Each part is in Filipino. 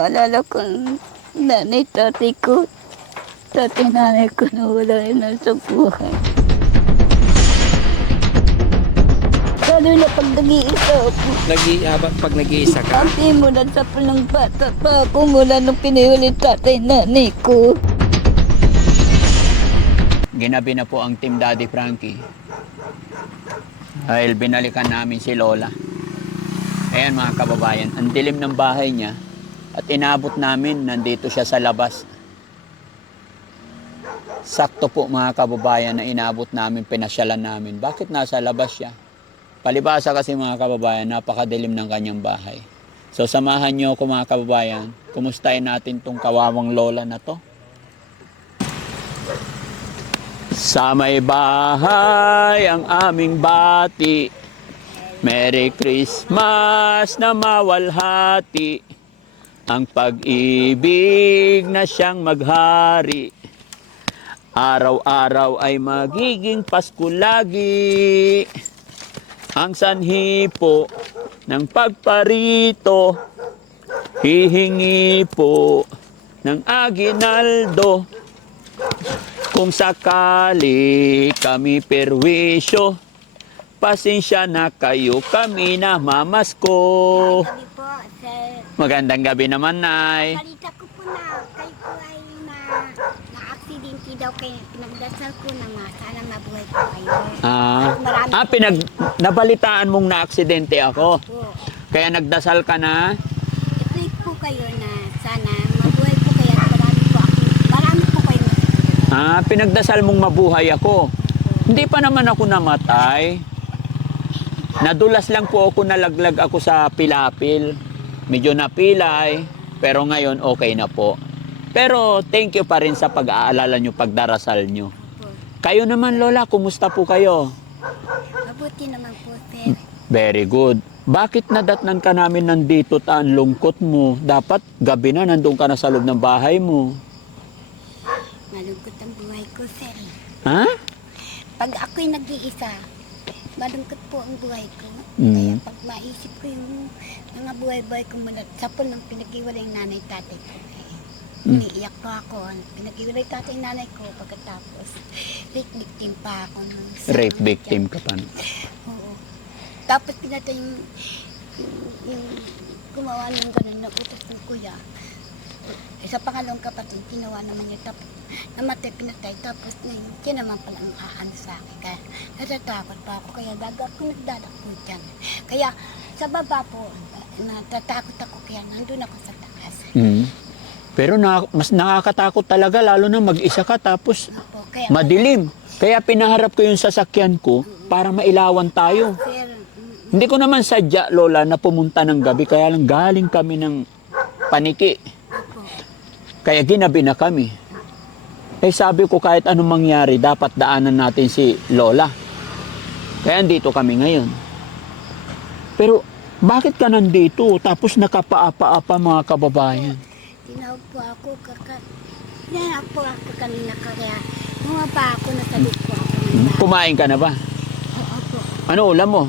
Alala ko, nanay, tatay ko, tatay nanay ko na wala na sa buhay. Lalo na pag nag-iisa ako. Pag nag-iisa ka? Pati mula sa palang bata pa ako mula nung pinihuli tatay nanay ko. Ginabi na po ang Team Daddy Frankie. Dahil binalikan namin si Lola. Ayan mga kababayan, ang dilim ng bahay niya at inabot namin, nandito siya sa labas. Sakto po mga kababayan na inabot namin, pinasyalan namin. Bakit nasa labas siya? Palibasa kasi mga kababayan, napakadilim ng kanyang bahay. So samahan niyo ako mga kababayan, kumustahin natin tong kawawang lola na to. Sa may bahay ang aming bati, Merry Christmas na mawalhati, ang pag-ibig na siyang maghari. Araw-araw ay magiging Pasko lagi, ang sanhi po ng pagparito, hihingi po ng aginaldo. Kung sakali kami perwisyo, pasensya na kayo, kami na mamasko. Gabi po, sir. Magandang gabi naman, Nay. Balita ko po na kayo po ay na-aksidente daw kayo. Pinagdasal ko na sana mabuhay po kayo. Nabalitaan mong na-aksidente ako. Po. Kaya nagdasal ka na? I-pray po kayo na sana mabuhay po kayo at marami po kayo mabuhay. Pinagdasal mong mabuhay ako. Hindi pa naman ako namatay. Nadulas lang po ako, nalaglag ako sa pilapil. Medyo napilay, pero ngayon okay na po. Pero thank you pa rin sa pag-aalala nyo, pagdarasal nyo. Kayo naman, Lola, kumusta po kayo? Mabuti naman po, sir. Very good. Bakit nadatnan ka namin nandito, ang lungkot mo? Dapat gabi na, nandun ka na sa loob ng bahay mo. Malungkot ang buhay ko, sir. Ha? Pag ako'y nag-iisa, malungkot po ang buhay ko. Mm. Kaya pag maisip ko yung mga buhay-buhay ko mula sa ng pinag-iwalay nanay tatay ko, iniiyak po ako. Pinag-iwalay tatay nanay ko pagkatapos rape victim pa ako. Rape victim ka pa. Oo. Tapos pinatay yung gumawa ng ganun na utos ng kuya. Sa pangalawang kapatid, ginawa naman niya. Tapos namatay, pinatay. Tapos siya naman pala ang aano sa akin. Kaya natatakot pa ako. Kaya nagdadak po dyan. Kaya sa baba po, natatakot ako. Kaya nandun ako sa taas. Mm. Pero mas nakakatakot talaga, lalo na mag-isa ka tapos Opo, kaya, madilim. Kaya pinaharap ko yung sasakyan ko para mailawan tayo. sir, Hindi ko naman sadya, Lola, na pumunta ng gabi. Kaya lang galing kami ng paniki. opo. Kaya ginabi na kami. Eh sabi ko kahit anong mangyari, dapat daanan natin si Lola. Kaya andito kami ngayon. Pero bakit ka nandito? Tapos nakapaapa-apa mga kababayan. Tinawag po ako kanina kaya bumaba ako, nasalit po ako ng bahay. Kumain ka na ba? Opo. Ano ulam mo?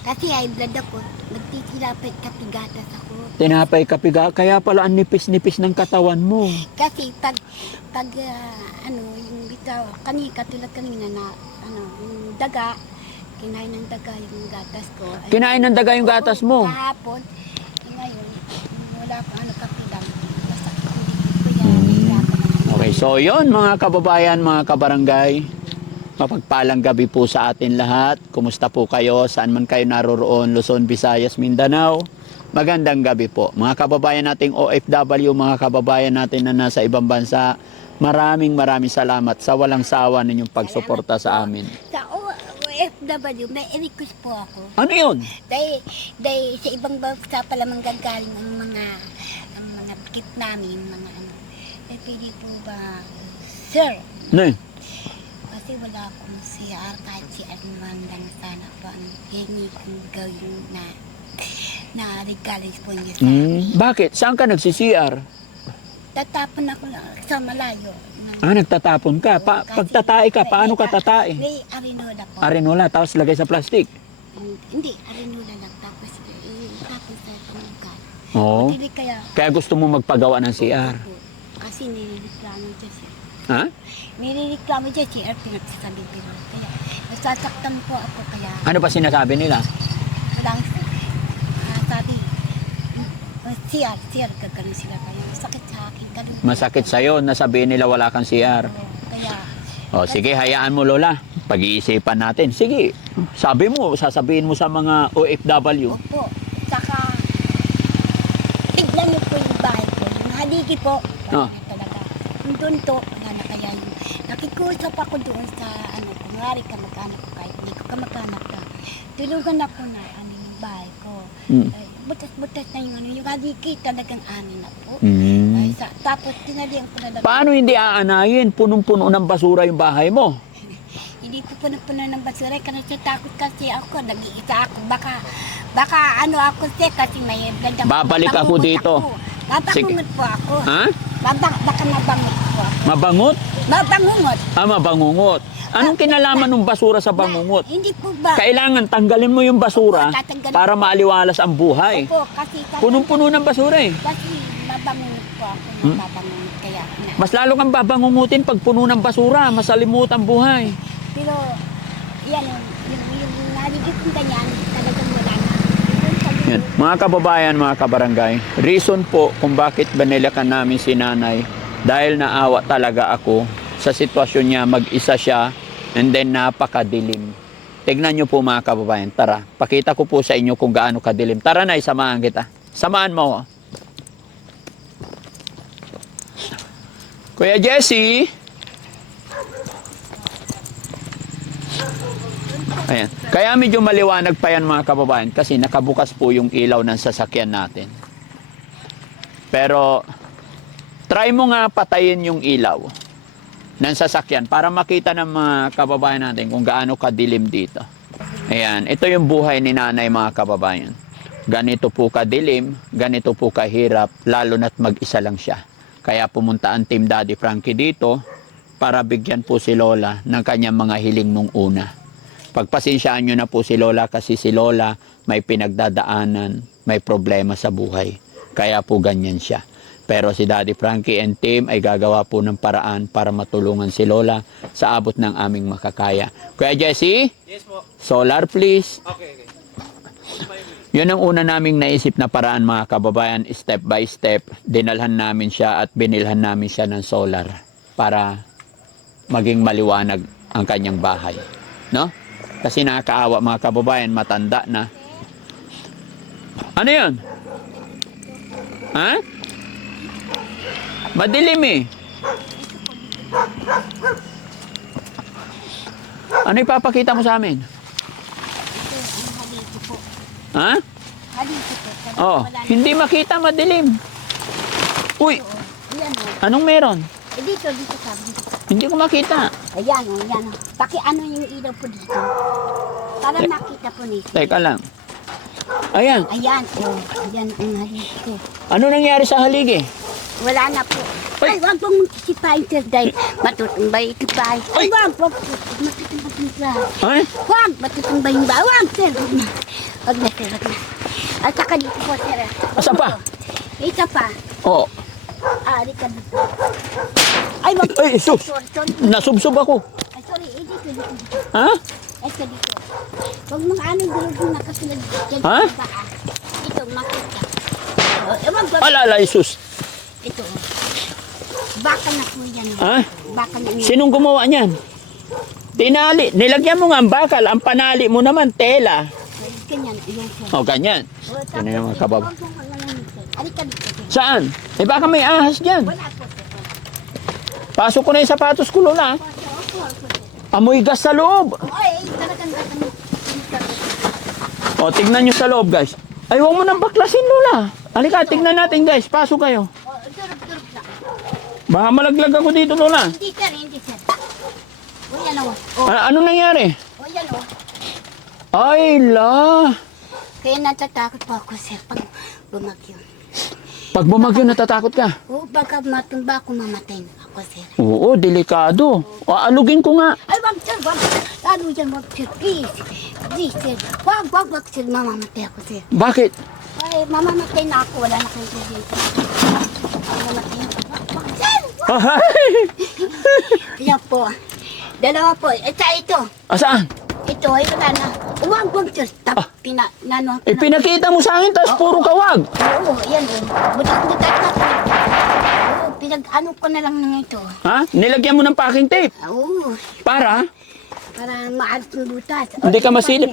Kasi high blood ako, nagtitilapay kapigatas ako. Tinapay kapiga, kaya pala ang nipis-nipis ng katawan mo. Kasi pag yung bitaw, katulad kanina na, yung daga, kinain ng daga yung gatas ko. Ay, Kinain ng daga yung gatas mo. Kahapon, ngayon, wala ko kapilang. Masakit ang dikit ko yan, nahihirapan ako. Okay, so yon mga kababayan, mga kabarangay. Mapagpalang gabi po sa atin lahat. Kumusta po kayo? Saan man kayo naroroon? Luzon, Visayas, Mindanao. Magandang gabi po. Mga kababayan nating OFW, mga kababayan natin na nasa ibang bansa, maraming salamat sa walang sawa ninyong pagsuporta sa amin. Sa OFW, may request po ako. Ano yun? Dahil sa ibang bansa pala manggagaling ang mga kit namin, mga pwede po ba, sir? No. Kasi wala akong CR, kahit CR man lang sana po ang hingi kong gawin na regalis po niya sa amin. Bakit? Saan ka nagsi-CR? Tatapon ako sa malayo. Nagtatapon ka. Pagtatae ka, paano ka tatae? May arinola po. Arenola, tapos lagay sa plastic. Hindi, arinola lang. Tapos tapos sa pangkat. Oo. Hindi kaya, Kaya gusto mo magpagawa ng CR. kasi nilireklamo dyan siya. Ha? Nilireklamo dyan siya, pinagsasabi ko. Kaya, nasasaktan po ako, kaya, Ano pa sinasabi nila? walang, sabi, siyar, kagano'n sila kaya, masakit sa akin, ganun. Masakit sa'yo na sabihin nila wala kang CR. Kaya, O sige, hayaan mo Lola. Pag-iisipan natin. Sige, sabi mo, sasabihin mo sa mga OFW. opo, saka, tignan niyo po yung bahay ko, yung haligi po, Ah. talaga, yung doon to, wala na kaya yung, nakikusap ako doon sa, kunwari kamag-anak ko, kahit hindi ko kamag-anak ka, tulugan ako na, yung bahay ko, Mm. ay, butas-butas na yung haligi, talagang ani na po. Mm. Ay, tapos tinalihan ko na lang. Paano hindi aanayin? Punong-puno ng basura yung bahay mo. Hindi ko puno-puno ng basura kasi takot kasi ako, nag-iisa ako. Baka ako kasi may ganda. Babalik ako dito. Mabangungot po ako. Ha? Baka mabangot po ako. Mabangot? Mabangungot. Mabangungot. Anong kinalaman ng basura sa bangungot? Hindi po ba? Kailangan tanggalin mo yung basura Opo, tatanggalin para ko. maaliwalas ang buhay. Opo, kasi Punong-puno ng basura eh. Kasi mabangungot po ako. Mabangungot kaya. Mas lalo kang babangungutin pag puno ng basura, masalimuot ang buhay. Pero, yan, yung naligid kong ganyan, talagang wala na. Yan. Mga kababayan, mga kabarangay, reason po kung bakit banilakan namin si nanay, dahil naawa talaga ako sa sitwasyon niya, mag-isa siya, and then napakadilim. Tignan niyo po mga kababayan, tara, pakita ko po sa inyo kung gaano kadilim. Tara na, samahan kita. Samahan mo. Kuya Jesse! Ayan. Kaya medyo maliwanag pa yan mga kababayan kasi nakabukas po yung ilaw ng sasakyan natin. Pero try mo nga patayin yung ilaw ng sasakyan para makita ng mga kababayan natin kung gaano kadilim dito. Ayan, ito yung buhay ni nanay mga kababayan. Ganito po kadilim, ganito po kahirap, lalo na't mag-isa lang siya. Kaya pumunta ang Team Daddy Frankie dito para bigyan po si Lola ng kanyang mga hiling nung una. Pagpasensyaan nyo na po si Lola kasi si Lola may pinagdadaanan, may problema sa buhay. Kaya po ganyan siya. Pero si Daddy Frankie and team ay gagawa po ng paraan para matulungan si Lola sa abot ng aming makakaya. Kuya Jesse? Yes po. Solar please. Okay. Yun ang una naming naisip na paraan mga kababayan, step by step. Dinalhan namin siya at binilhan namin siya ng solar para maging maliwanag ang kanyang bahay. No? Kasi nakakaawa mga kababayan, matanda na. Ano yun? Ha? Madilim eh. Ano ipapakita mo sa amin? Ito, ang haligi po. Ha? Haligi po. Talagang Oh, wala na. hindi makita, madilim. Uy, Ayan o. anong meron? Dito sabi. Hindi ko makita. Ayan o, yan o. Paki-ano yung ilaw po dito. Para nakita po nito. Teka lang. Ayan, Ayan o. Ayan ang haligi ko. ano nangyari sa haligi? Wala na po. Ay! Ay, wag pong sipain sir dahil matutumbay ito pa. Ay, wag po. Matutumbay ba? Ay, Wag, matutumbay ba? Wag sir. Wag na sir, wag na. At saka dito po sir. Asa pa? Ito pa. oh. Dito dito. Ay, wag. Ay, sus! Sorry. Nasubsob ako. Ay, sorry. Dito. Ha? Ito dito. Huwag mga anong gulog na kasi nag-judge Ha? ka ba? Ito, makita. Wag. Alala, sus. Ito. Baka na po yan. Ha? Baka na yan. Sinong gumawa niyan? Tinali. Nilagyan mo nga ang bakal. Ang panali mo naman, tela. Ganyan. Iyon sir. O, ganyan. Yan na yung mga kabab. Alika dito. Sir. Saan? Eh, baka may ahas dyan. Wala po sir. Pasok ko na yung sapatos ko, Lola. Amoy gas sa loob. Ay, talagang gatanong. O, tignan nyo sa loob, guys. Ay, huwag mo nang baklasin, Lola. Halika, tignan natin, guys. Pasok kayo. Durog na. Baka malaglag ako dito, Lola. Hindi sir, hindi sir. O yan o. Ano nangyari? O yan o. Ay, la. Kaya natatakot po ako sir pag bumagyo. Pag bumagyo, natatakot ka? O baka matumba ako mamatay ako sir. Oo, delikado. O, alugin ko nga. Ay wag sir, wag. Lalo dyan wag sir, please. Please sir. Wag sir, mamamatay ako sir. Bakit? Ay, mamamatay na ako. Wala na kayong tubig. Mamamatay na ako. Sir! Ay! Yan po. Dalawa po. Ito. Asaan? Ito, ay wala na. Uwag, sir. Pinakita mo sa akin, tapos puro kawag. Oo, yan. Butas-butas na po. Oo, pinag-ano ko na lang ng ito. Ha? Nilagyan mo ng packing tape. Oo, Para? para maalis yung butas. Hindi ka masilip.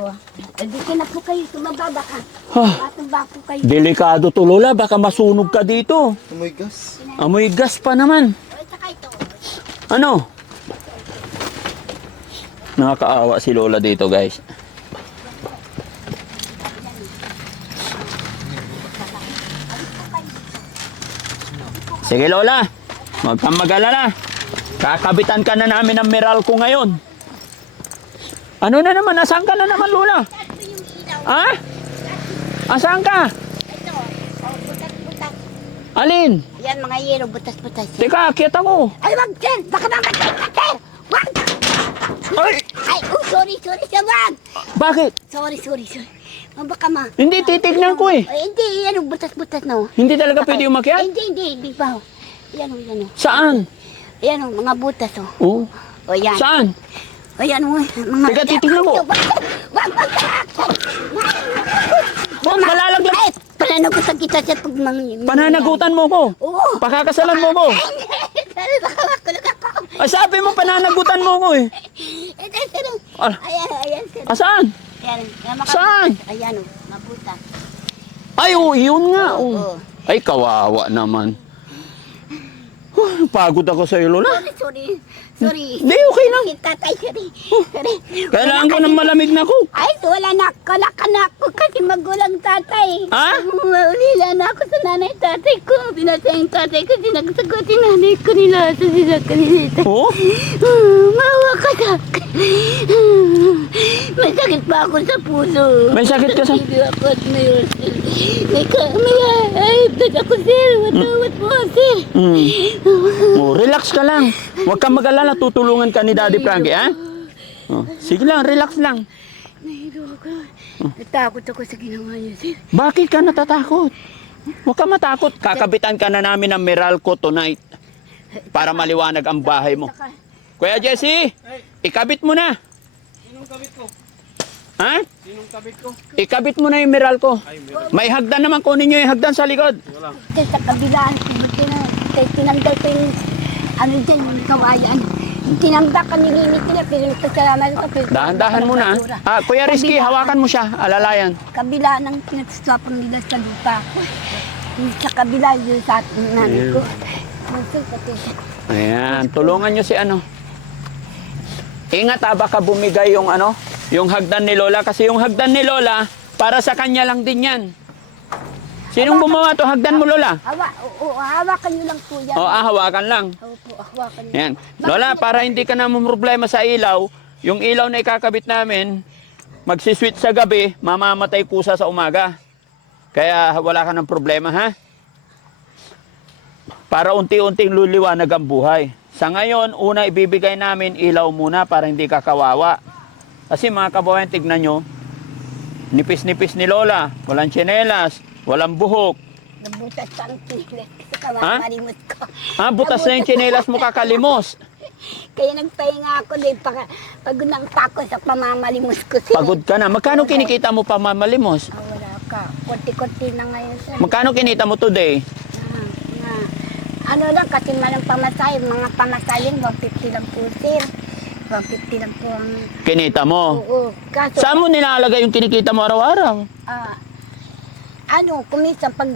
Oo. Dito na po kayo. Sumababa ka. Huh. Matumba po kayo. Delikado to, Lola. Baka masunog ka dito. Amoy gas. Amoy gas pa naman. O, saka ito. Ano? Nakakaawa si Lola dito, guys. Sige, Lola. Huwag kang mag-alala. Kakabitan ka na namin ng Meralco ngayon. Ano na naman? Asaan ka na naman, Lola? Ito yung ilaw. Ha? Asaan ka? Ito. O, butas-butas. Alin? Yan, mga yero. Butas-butas. Teka, akit ako. Ay, wag, sir. Baka mamatay ka, sir. Wag. Ay! Ay, oh, sorry, sir. Wag. Bakit? Sorry. Baka ma. Hindi, titignan ko eh. Ay, hindi, yan, butas-butas na. Hindi talaga pwede umakyat? Hindi ba? Yan. Saan? Yan, mga butas, oh. Oh. O, yan. Saan? O, yan, oh. Mga... Teka, titignan ko. Wag. Malalaglag. Ay, pananagutan kita sa pagmang... Pananagutan mo ko. Oo. Pakakasalan mo ko. Ay, baka makulog ako. Ay, sabi mo, pananagutan mo ko eh. Ito, sir. Ah. Ayan, sir. Saan? Yan, mga Saan? butas. Ayan, oh, mga butas. Ay, oh, yun nga. Oo. Oh. Ay, kawawa naman. Pagod ako sa iyo, Lola. Sorry. Hindi, okay lang. Tatay, sorry. Kailangan ko ng malamig na ko. Ay, wala na ako. Laka na ako kasi magulang tatay. Ha? Ulila na ako sa nanay tatay ko. Pinatay yung tatay ko. Sinagsagot yung nanay ko nila sa sila kanilita. Oh? Mawa ka sa akin. May sakit pa ako sa puso. May sakit ka sa... Hindi ako at may blood ako, sir. Watawat mo, sir. Oh, relax ka lang. Huwag kang mag-alala. Tutulungan ka ni Daddy Frankie, ha? Oh, sige lang, relax lang. Nahilo ako. Natakot ako sa ginawa niya, sir. Bakit ka natatakot? Huwag ka matakot. Kakabitan ka na namin ng Meralco tonight para maliwanag ang bahay mo. Kuya Jesse, ikabit mo na. Sinong kabit ko? Ha? Sinong kabit ko? Ikabit mo na yung Meralco. Ay, meron. May hagdan naman, kunin nyo yung hagdan sa likod. Wala. Kasi sa kabilaan, tinanggal ko yung ano dyan, yung kawayan. Tinambak ka nilimit nila, pero nagpasalamat ko. Dahan-dahan muna. Ah, Kuya Rizky, hawakan mo siya. Alalayan. Kabila ng pinagsasapang nila sa lupa ko. Yung sa kabila, yung sa nanay ko. Ayan, tulungan nyo si ano. Ingat ha, baka bumigay yung ano, yung hagdan ni Lola. Kasi yung hagdan ni Lola, para sa kanya lang din yan. Sinong gumawa to hagdan mo, Lola? Hawakan nyo lang po yan. O, hawakan lang. Opo, hawakan nyo. Yan. Lola, para hindi ka na problema sa ilaw, yung ilaw na ikakabit namin, magsiswitch sa gabi, mamamatay kusa sa umaga. Kaya wala ka ng problema, ha? Para unti-unting luliwanag ang buhay. Sa ngayon, una ibibigay namin ilaw muna para hindi ka kawawa. Kasi mga kababayan, tignan nyo, nipis-nipis ni Lola, walang tsinelas, walang buhok. Nabutas sa ang chinelas sa kamamalimot ko. Ah, butas na yung tsinelas mo kakalimos. Kaya nagpahinga ako din pagod ng tako sa pamamalimos ko. Sir. Pagod ka na. Magkano kinikita mo pa mamalimos? Wala ka. Kunti-kunti na ngayon, sir. Magkano kinita mo today? Ano lang, kasi manang pamasahe, mga pamasahe, 150 lang po, sir. 150 lang po ang... Kinita mo? Oo. Kaso, Saan mo nilalagay yung kinikita mo araw-araw? kuminsan pag,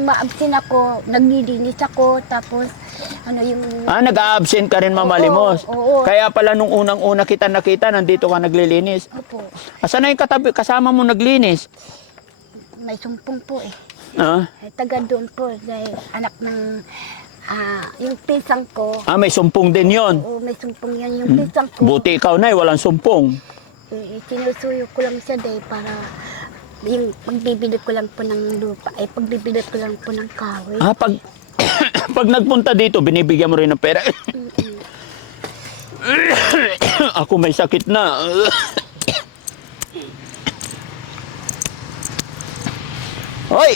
ma-absent ako, naglilinis ako, tapos, yung... Ah, nag-a-absent ka rin mamalimos. Oo. Kaya pala nung unang-una kita nakita, nandito ka naglilinis. Opo, Asan na yung katabi, kasama mo naglinis? may sumpong po eh. Ah, Taga doon po, dahil anak ng, yung pisang ko, may sumpong din yon. oo, may sumpong yan, yung pisang ko. Buti ikaw na, walang sumpong. Sinusuyo ko lang siya dahil para yung pagbibilot ko lang po ng lupa, ay pagbibilot ko lang po ng kahoy. Ah, pag, pag nagpunta dito, binibigyan mo rin ng pera. Ako may sakit na. Hoy!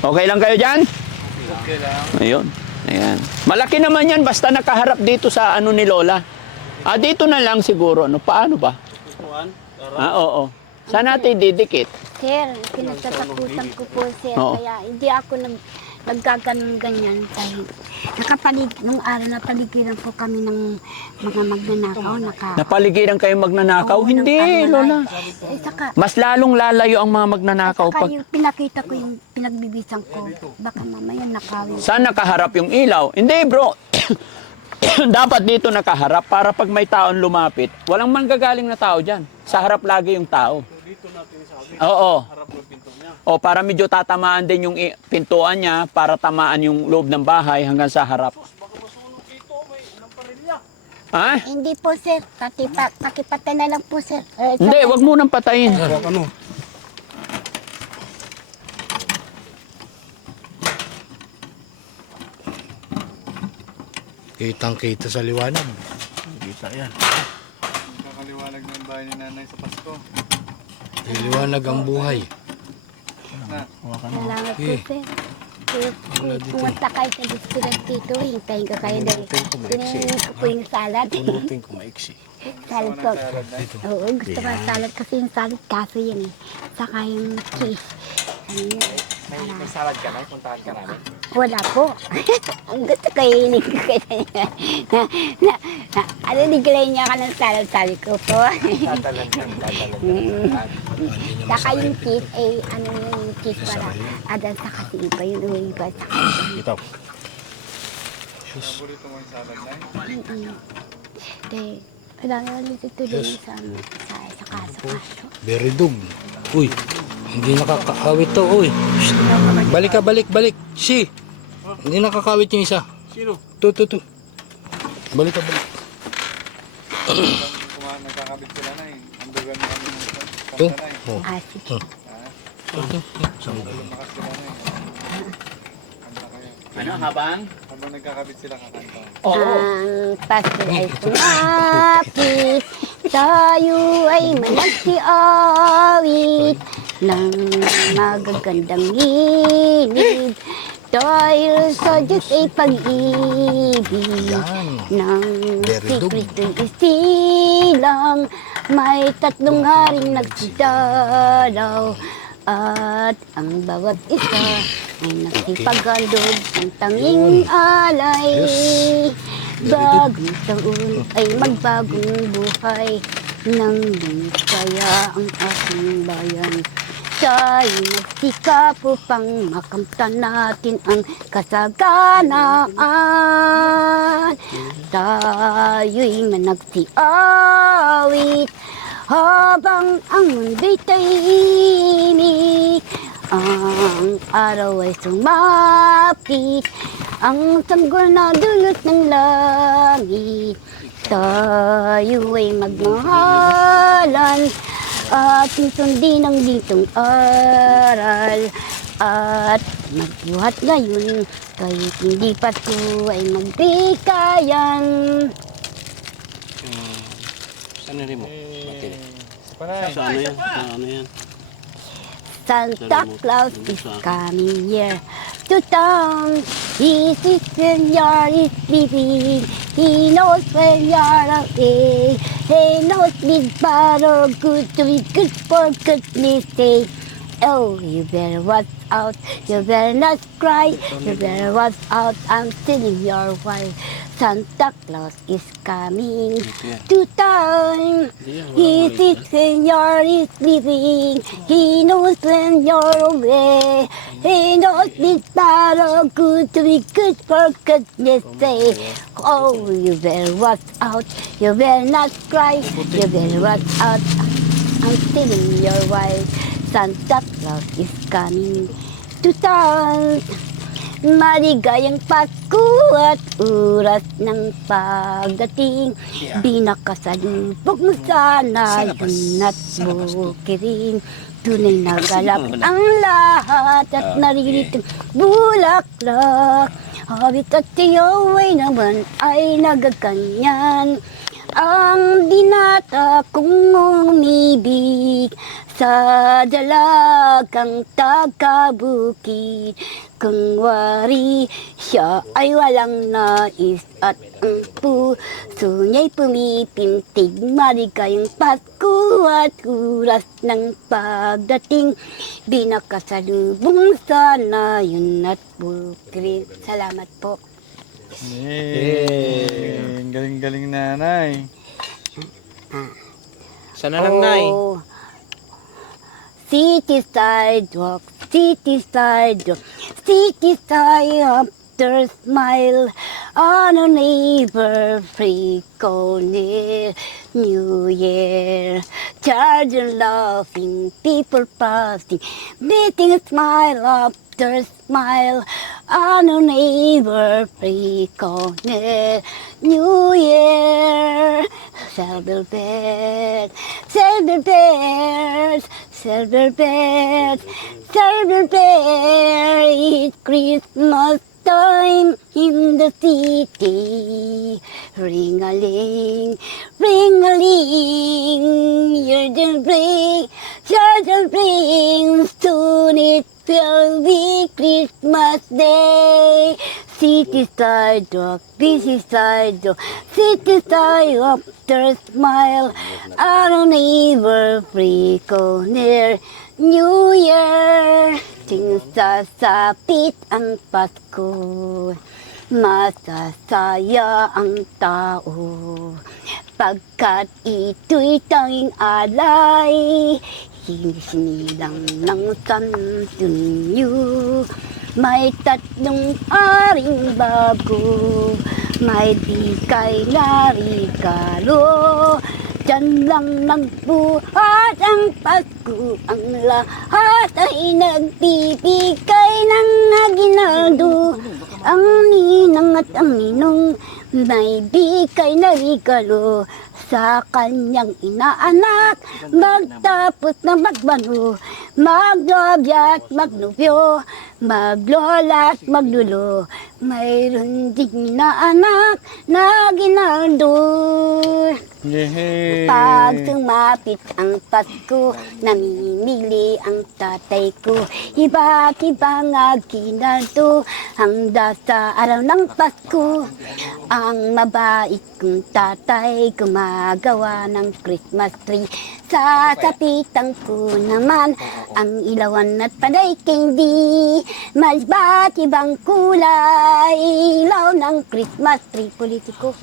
Okay lang kayo dyan? Okay lang. Ayun. Ayan. Malaki naman yan basta nakaharap dito sa ano ni Lola. Dito na lang siguro. Ano, paano ba? Kuan. Oo. Saan natin didikit? Sir, kinatatakutan ko po, sir. Oo. Kaya hindi ako nagkaganon ganyan. Dahil nung araw na paligiran po kami ng mga magnanakaw. Napaligiran kayo magnanakaw? Oo, Hindi, ng araw na- Lola. Saka, Mas lalong lalayo ang mga magnanakaw saka pag... yung pinakita ko yung pinagbibisang ko. Baka mamaya nakawin. Saan nakaharap yung ilaw? Hindi, bro. Dapat dito nakaharap para pag may taon lumapit, walang manggagaling na tao dyan. Sa harap lagi yung tao. Dito natin sabi. Oo. Harap ng pinto niya. O para medyo tatamaan din yung pintuan niya para tamaan yung loob ng bahay hanggang sa harap. Baka masunog dito. May lamparilla. Ha? Hindi po, sir. Pakipatay na lang po, sir. Hindi, wag mo nang patayin. Ano? Kitang-kita sa liwanag. Kita yan. Kakaliwanag ng bahay ni nanay sa Pasko. Liwanag ang buhay. Na. Salamat po, Eh. sir. Kung pumunta kayo sa restaurant dito, hintayin ko kayo dahil tinayin ko po yung salad. Punutin ko maiksi. Salad po. Oo, gusto ko ang salad kasi yung salad kaso yun eh. Saka yung cheese. Ano yun? May salad ka na? Puntahan ka namin? Wala po. Ang gusto ko hiling ko kayo. Niglay niya ka ng salad, sabi ko po. Dadalan ka. Saka yung cheese, ano yung cheese para adan sa kasi iba yung iba. Ito. Paborito mo yung salad na Kailangan nito tuloy sa kaso. Very dug. Uy, hindi nakakawit to. Uy, shh. Balik ka, balik. Si, hindi nakakawit yung isa. Sino? To. Balik ka. Nagkakabit sila na eh. Hambugan mo kami ng To. kanta na eh. Oh. Sige. Lumakas sila na eh. Kanta kayo. Ano, habang? Habang nagkakabit sila kakanta. Oo. Ang Pasko ay sumapit, tayo ay managsiawit ng magagandang ngilid. Dahil sa Diyos ay pag-ibig Yan. ng Very si good. Kristo'y isilang may tatlong haring nagsidalaw at ang bawat isa ay nagsipaghandog ng tanging alay. Bagong taon ay magbagong buhay nang kaya ang aking bayan. Tayo nagsikap upang makamtan natin ang kasaganaan. Tayo'y managsiawit habang ang mundo'y tahimik. Ang araw ay sumapit, ang sanggol na dulot ng langit. Tayo ay magmahalan at sundin ang ditong aral at magbuhat ngayon kahit hindi pa ito ay magbikayan. Saan rin mo? Sa ano yan? Ano yan? Santa Claus is coming here to town. He is when you're sleeping. He knows when you're awake. He knows it's bad or good to be good for goodness sake. Oh, you better watch out. You better not cry. You better watch out. I'm telling your wife. Santa Claus is coming to town. He sits when you're sleeping. He knows when you're away. He knows it's bad or good to be good for goodness sake. Oh, you better watch out. You better not cry. You better watch out. I'm telling your wife. Santa Claus is coming to town. Maligayang Pasko at oras ng pagdating. Binakasalubog mo sana yun at bukirin. Tunay na galap ang lahat at naririting bulaklak. Habit at tiyaway naman ay nagaganyan. Ang binata kong umibig sa dalagang tagabukid. Kung wari siya ay walang nais at ang puso niya'y pumipintig. Maligayang Pasko at oras ng pagdating. Binakasalubong sana yun at bukri. Salamat po. Yay! Galing-galing nanay. Sana lang, Nay. Oh, city sidewalk, city sidewalk, city side after smile on a neighbor frequent New Year. Children laughing, people passing, beating a smile after smile on a neighbor frequent New Year. Silver bells, silver bells, silver bells, silver bells. It's Christmas time in the city. Ring-a-ling, ring-a-ling, children bring, soon it will be Christmas Day. City sidewalk, busy sidewalk, city sidewalk, after smile, on a neighbor frequent near New Year. Ting sasapit ang Pasko, masasaya ang tao, pagkat ito'y tanging alay, sinilang ng Santo Niño. May tatlong aring bago, may bigay na regalo. Diyan lang nagbuhat ang Pasko, ang lahat ay nagbibigay ng aginaldo. Ang ninang at ang ninong may bigay na regalo sa kanyang inaanak. Magtapos na magbano, maglobya at magnobyo, maglola at maglulo, mayroon ding inaanak na ginaldo. Yay! Pag sumapit ang Pasko, namimili ang tatay ko. Iba't ibang aginaldo, hanggang sa araw ng Pasko. Ang mabait kong tatay, gumagawa ng Christmas tree. Sasapitan ko naman ang ilawan at panay candy. Mas ba't ibang kulay, ilaw ng Christmas tree politiko.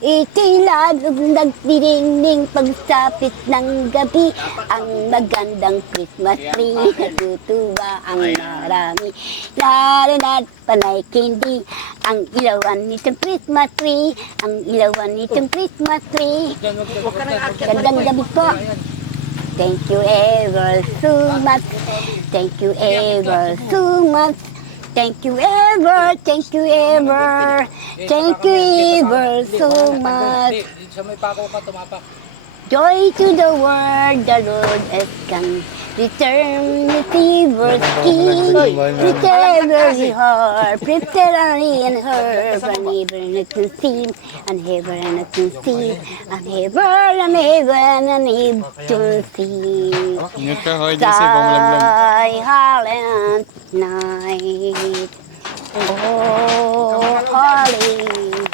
Itilabog nagdirining pagsapit ng gabi. Ang magandang Christmas tree, natutuwa ang marami. Lalo na't panay candy, ang ilawan nitong Christmas tree, ang ilawan nitong Christmas tree. Gandang gabi po. Thank you ever so much. Thank you ever so much. Thank you ever, thank you ever, thank you ever so much. Sa may pako ka, tumapak. Joy to the world, the Lord has come. Return the fever's king. Return every heart. Prepare and herb. And heaven and to see. And heaven and to see. And heaven and heaven and heaven to see. Ingat ka, Hoy Jesse, pamulaglag. Silent night. Oh, holy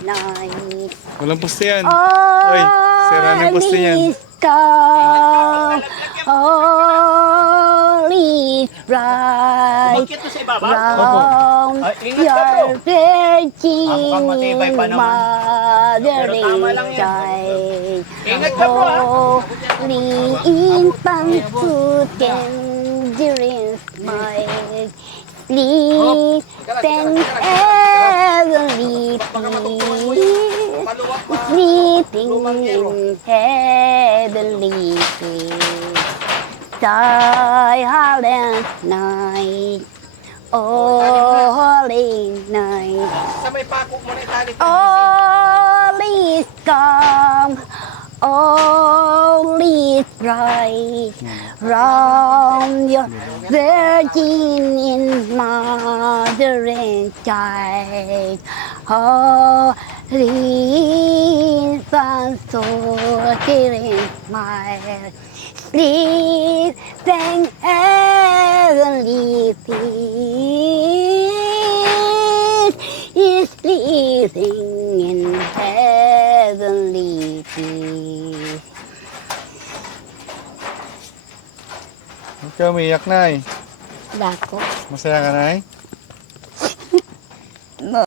night. Walang poste yan. Oh, Oy, sira na yung poste niyan. Come, holy bright, round your virgin mother is child. Holy infant food tender smile, sleep and heavenly peace, sleeping in heavenly peace. Silent night, oh holy night, all is calm, all is bright, round your virgin in mother and child. Holy infant, so dear and smile, sleeping heavenly peace. He's sleeping in heavenly peace. Huwag ka umiyak, Nay. Dako. Masaya ka, Nay?